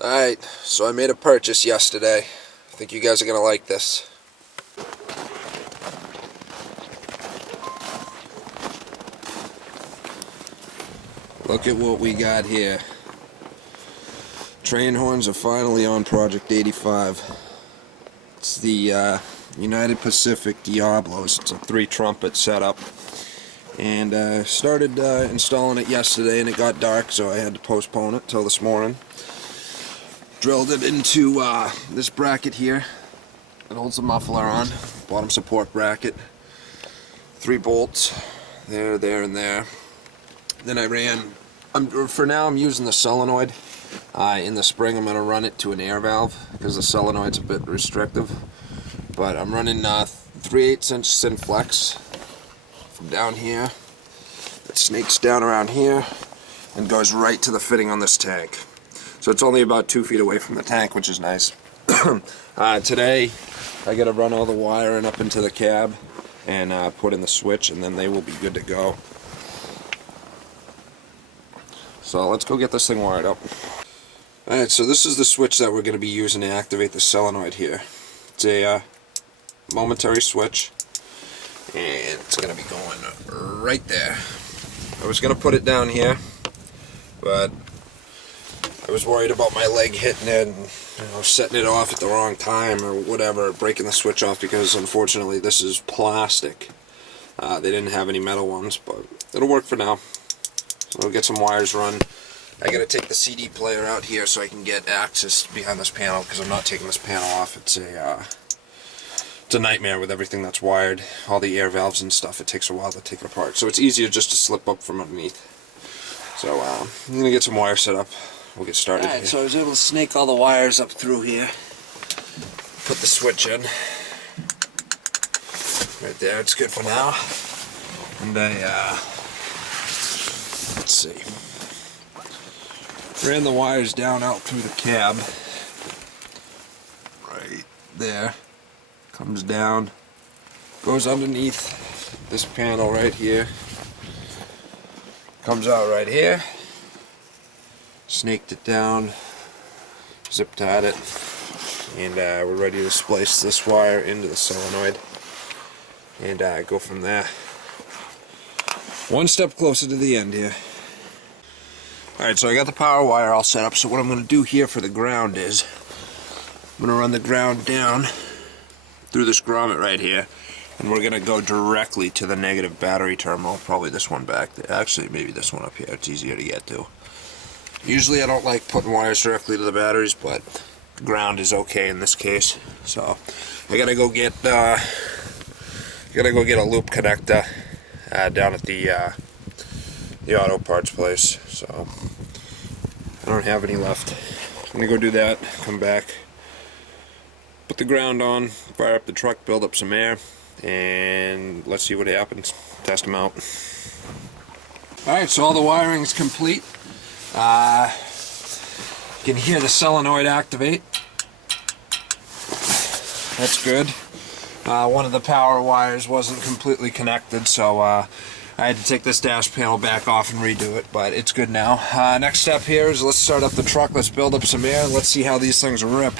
Alright, so I made a purchase yesterday. I think you guys are going to like this. Look at what we got here. Train horns are finally on Project 85. It's the United Pacific Diablos. It's a 3-trumpet setup. And started installing it yesterday, and it got dark, so I had to postpone it till this morning. Drilled it into this bracket here. It holds the muffler on. Bottom support bracket. 3 bolts. There, and there. Then I ran. For now, I'm using the solenoid. In the spring, I'm going to run it to an air valve because the solenoid's a bit restrictive. But I'm running 3/8 inch Synflex from down here. It snakes down around here and goes right to the fitting on this tank. So it's only about 2 feet away from the tank, which is nice. Today, I got to run all the wiring up into the cab and put in the switch, and then they will be good to go. So let's go get this thing wired up. Alright, so this is the switch that we're going to be using to activate the solenoid here. It's a momentary switch, and it's going to be going right there. I was going to put it down here, but I was worried about my leg hitting it and setting it off at the wrong time or whatever, breaking the switch off, because unfortunately this is plastic. They didn't have any metal ones, but it'll work for now. So we'll get some wires run. I gotta take the CD player out here so I can get access behind this panel, because I'm not taking this panel off. It's a nightmare with everything that's wired, all the air valves and stuff. It takes a while to take it apart, so it's easier just to slip up from underneath. So I'm gonna get some wires set up. We'll get started. Alright, so I was able to snake all the wires up through here. Put the switch in. Right there, it's good for now. And let's see. Ran the wires down out through the cab. Right there. Comes down. Goes underneath this panel right here. Comes out right here. Snaked it down, zip tied it, and we're ready to splice this wire into the solenoid and go from there. One step closer to the end here. Alright, so I got the power wire all set up, so what I'm going to do here for the ground is I'm going to run the ground down through this grommet right here, and we're going to go directly to the negative battery terminal, probably this one back there. Actually, maybe this one up here, it's easier to get to. Usually I don't like putting wires directly to the batteries, but ground is okay in this case. So I gotta go get a loop connector down at the auto parts place. So I don't have any left. I'm gonna go do that, come back, put the ground on, fire up the truck, build up some air, and let's see what happens. Test them out. Alright, so all the wiring is complete. You can hear the solenoid activate. That's good. One of the power wires wasn't completely connected, so I had to take this dash panel back off and redo it, but it's good now. Next step here is let's start up the truck, let's build up some air, and let's see how these things rip.